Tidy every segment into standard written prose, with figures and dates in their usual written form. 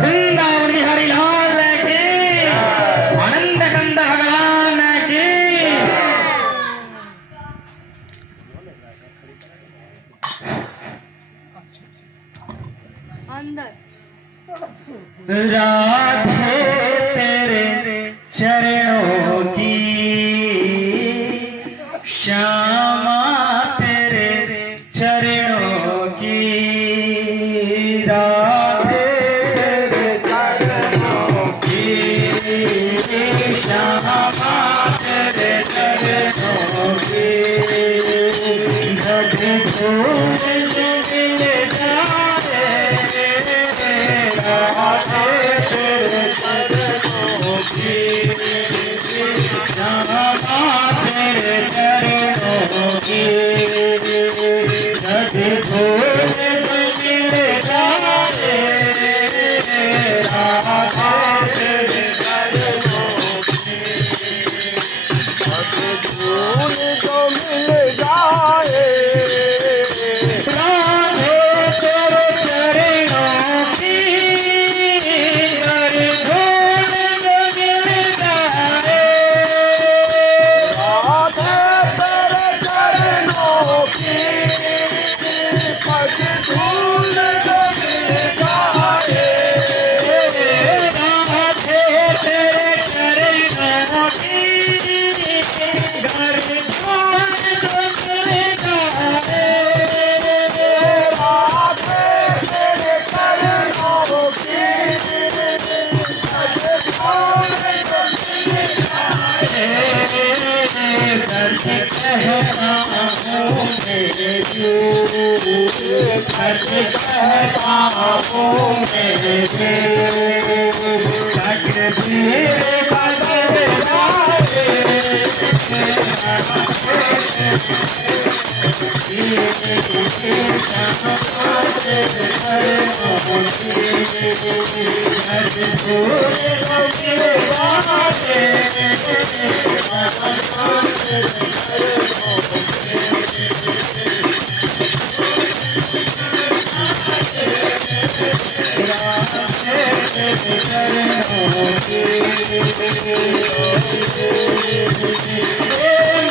वृंदावन बिहारी लाल की, आनंद कंद भगवान की। राधे तेरे चरणों की, श्यामा तेरे चरणों की, राधे तेरे चरणों की, श्यामा तेरे चरणों की, धड़ धूल मिल जाए, राधे तेरे चरणों की, श्यामा तेरे चरणों की, धड़ धूल मिल जाए, राधे तेरे चरणों फूल जो मिल जाए राधे तेरे चरणों की, धड़ धूल मिल जाए, राधे तेरे चरणों की पग धूल जो मिल जाए राधे तेरे चरणों की, धड़ धूल मिल जाए, राधे तेरे चरणों की पग धूल जो मिल जाए सच कहता हूँ मेरे सच कहता हूँ मेरे तकदीर बदल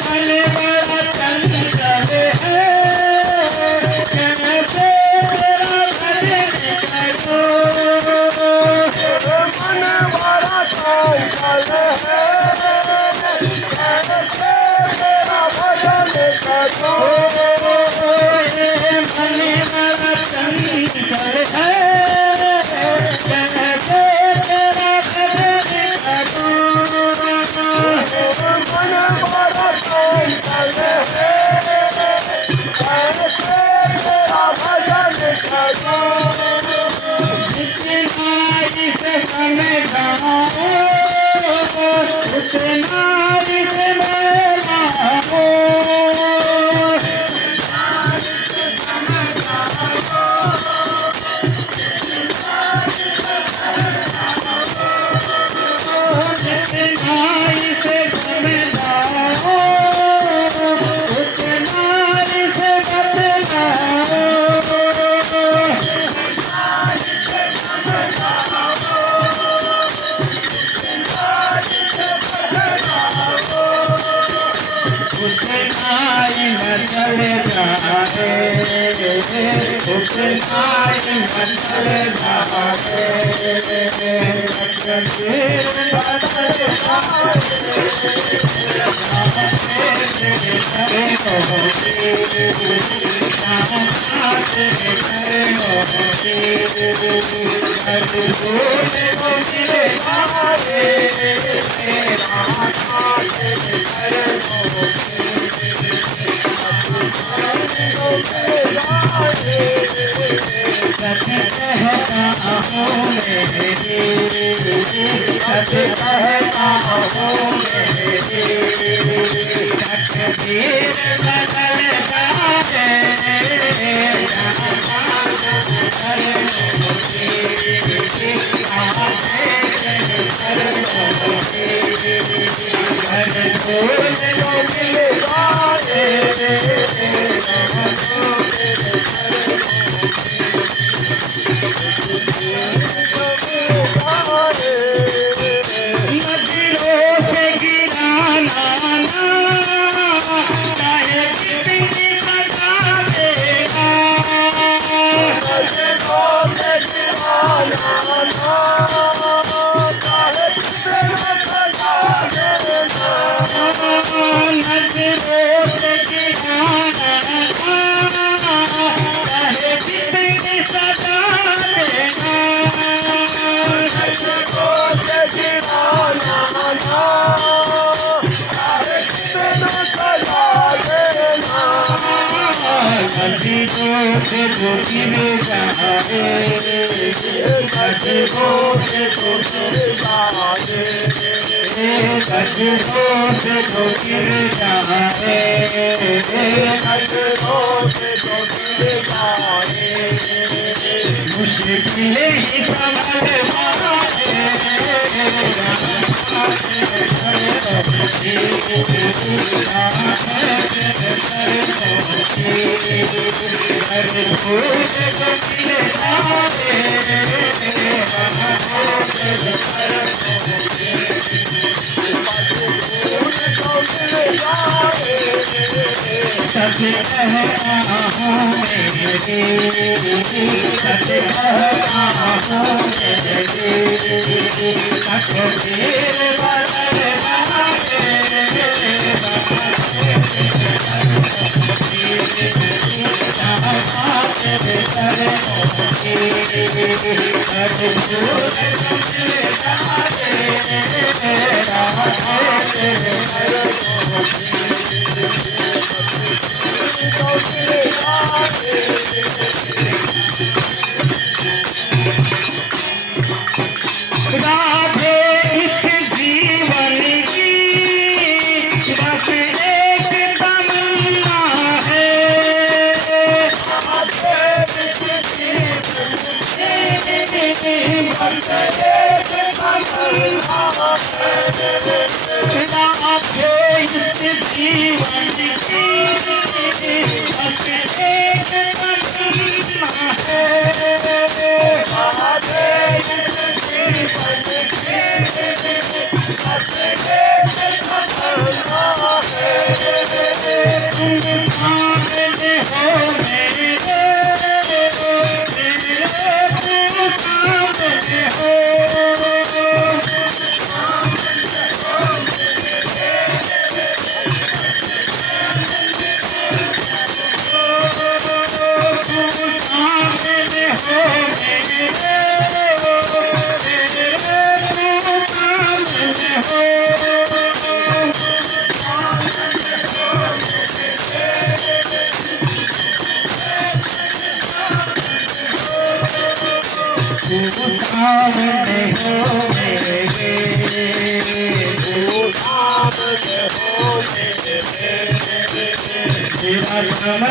मन बड़ा चंचल है, कैसे तेरा भजन करूं, मन बड़ा चंचल है कैसे तेरा भजन करूं मन बड़ा चंचल है, कैसे तेरा भजन करूं, मन बड़ा चंचल है कैसे तेरा भजन करूं जितना इसे समझाओ उतना इसे मिलाओ, जितना इसे समझाओ उतना इसे बतलाओ, उतना ही न चल जाए, उतना ही न चल जाए, तकदीर बदल सच कहता हूँ मेरे, सच कहता हूँ मेरे, तकदीर बदल जाए, मिल जाए नजरों से गिराना ना, चाहे कितनी सजा देना। नजरों से गिराना ना, चाहे कितनी सजा देना। नजरों से जो गिर जाए, नजरों से जो गिर जाए, नजरों से जो गिर जाए, मुश्किलें ही संभल सच कहता हूँ मेरे, सच कहता हूँ मेरे, तकदीर बदलना राधे इस जीवन की बस एक तमन्ना है। राधे इस जीवन की बस एक तमन्ना है। सामने हो मेरे, तेरा